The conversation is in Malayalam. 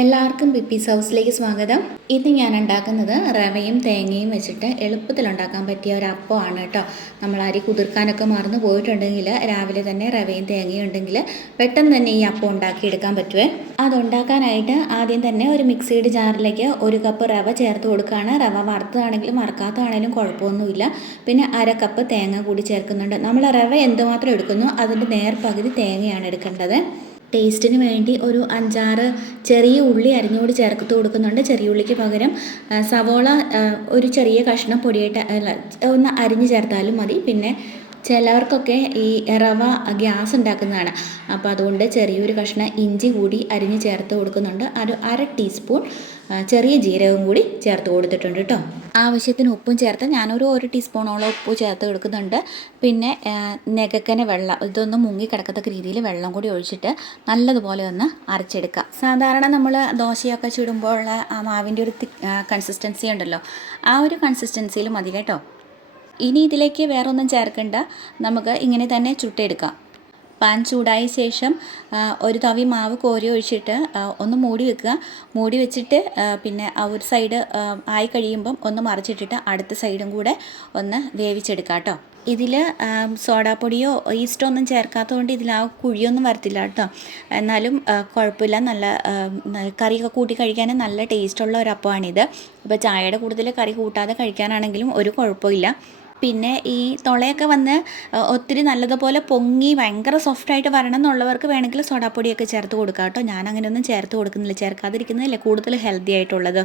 എല്ലാവർക്കും പിപ്പീസ് ഹൗസിലേക്ക് സ്വാഗതം. ഇത് ഞാൻ ഉണ്ടാക്കുന്നത് റവയും തേങ്ങയും വെച്ചിട്ട് എളുപ്പത്തിൽ ഉണ്ടാക്കാൻ പറ്റിയ ഒരു അപ്പമാണ് കേട്ടോ. നമ്മൾ അരി കുതിർക്കാനൊക്കെ മറന്നു പോയിട്ടുണ്ടെങ്കിൽ രാവിലെ തന്നെ റവയും തേങ്ങയും ഉണ്ടെങ്കിൽ പെട്ടെന്ന് തന്നെ ഈ അപ്പം ഉണ്ടാക്കിയെടുക്കാൻ പറ്റുമേ. അതുണ്ടാക്കാനായിട്ട് ആദ്യം തന്നെ ഒരു മിക്സിയുടെ ജാറിലേക്ക് 1 കപ്പ് റവ ചേർത്ത് കൊടുക്കുകയാണ്. റവ വറുത്തതാണെങ്കിലും വറുക്കാത്തതാണെങ്കിലും കുഴപ്പമൊന്നുമില്ല. പിന്നെ 1/2 കപ്പ് തേങ്ങ കൂടി ചേർക്കുന്നുണ്ട്. നമ്മൾ റവ എന്തുമാത്രം എടുക്കുന്നു അതിൻ്റെ നേർപകുതി തേങ്ങയാണ് എടുക്കേണ്ടത്. ടേസ്റ്റിന് വേണ്ടി ഒരു 5-6 ചെറിയ ഉള്ളി അരിഞ്ഞുകൂടി ചേർത്ത് കൊടുക്കുന്നുണ്ട്. ചെറിയ ഉള്ളിക്ക് പകരം സവോള ഒരു ചെറിയ കഷ്ണം പൊടിയായിട്ട് ഒന്ന് അരിഞ്ഞ് ചേർത്താലും മതി. പിന്നെ ചിലവർക്കൊക്കെ ഈ റവ ഗ്യാസ് ഉണ്ടാക്കുന്നതാണ്. അപ്പോൾ അതുകൊണ്ട് ചെറിയൊരു കഷ്ണം ഇഞ്ചി കൂടി അരിഞ്ഞ് ചേർത്ത് കൊടുക്കുന്നുണ്ട്. ഒരു 1/2 ടീസ്പൂൺ ചെറിയ ജീരകം കൂടി ചേർത്ത് കൊടുത്തിട്ടുണ്ട് കേട്ടോ. ആവശ്യത്തിന് ഉപ്പും ചേർത്ത് ഞാനൊരു 1 ടീസ്പൂണോളം ഉപ്പ് ചേർത്ത് കൊടുക്കുന്നുണ്ട്. പിന്നെ നെകക്കനെ വെള്ളം ഇതൊന്ന് മുങ്ങി കിടക്കത്തക്ക രീതിയിൽ വെള്ളം കൂടി ഒഴിച്ചിട്ട് നല്ലതുപോലെ ഒന്ന് അരച്ചെടുക്കുക. സാധാരണ നമ്മൾ ദോശയൊക്കെ ചുടുമ്പോഴുള്ള ആ മാവിൻ്റെ ഒരു കൺസിസ്റ്റൻസി ഉണ്ടല്ലോ, ആ ഒരു കൺസിസ്റ്റൻസിയിൽ മതി കേട്ടോ. ഇനി ഇതിലേക്ക് വേറെ ഒന്നും ചേർക്കണ്ട, നമുക്ക് ഇങ്ങനെ തന്നെ ചുട്ടെടുക്കാം. പാൻ ചൂടായ ശേഷം ഒരു തവി മാവ് കോരി ഒഴിച്ചിട്ട് ഒന്ന് മൂടി വെക്കുക. മൂടി വെച്ചിട്ട് പിന്നെ ഒരു സൈഡ് ആയി കഴിയുമ്പം ഒന്ന് മറിച്ചിട്ടിട്ട് അടുത്ത സൈഡും കൂടെ ഒന്ന് വേവിച്ചെടുക്കാം കേട്ടോ. ഇതിൽ സോഡാപ്പൊടിയോ ഈസ്റ്റോ ഒന്നും ചേർക്കാത്തതുകൊണ്ട് ഇതിൽ ആ കുഴിയൊന്നും വരത്തില്ല കേട്ടോ. എന്നാലും കുഴപ്പമില്ല, നല്ല കറിയൊക്കെ കൂട്ടി കഴിക്കാൻ നല്ല ടേസ്റ്റുള്ള ഒരു അപ്പമാണിത്. ഇപ്പോൾ ചായയുടെ കൂടുതൽ കറി കൂട്ടാതെ കഴിക്കാനാണെങ്കിലും ഒരു കുഴപ്പമില്ല. പിന്നെ ഈ തുളയൊക്കെ വന്ന് ഒത്തിരി നല്ലതുപോലെ പൊങ്ങി ഭയങ്കര സോഫ്റ്റായിട്ട് വരണം എന്നുള്ളവർക്ക് വേണമെങ്കിൽ സോഡാപ്പൊടിയൊക്കെ ചേർത്ത് കൊടുക്കാം കേട്ടോ. ഞാൻ അങ്ങനെയൊന്നും ചേർത്ത് കൊടുക്കുന്നില്ല. ചേർക്കാതിരിക്കുന്നതല്ലേ കൂടുതൽ ഹെൽത്തി ആയിട്ടുള്ളത്.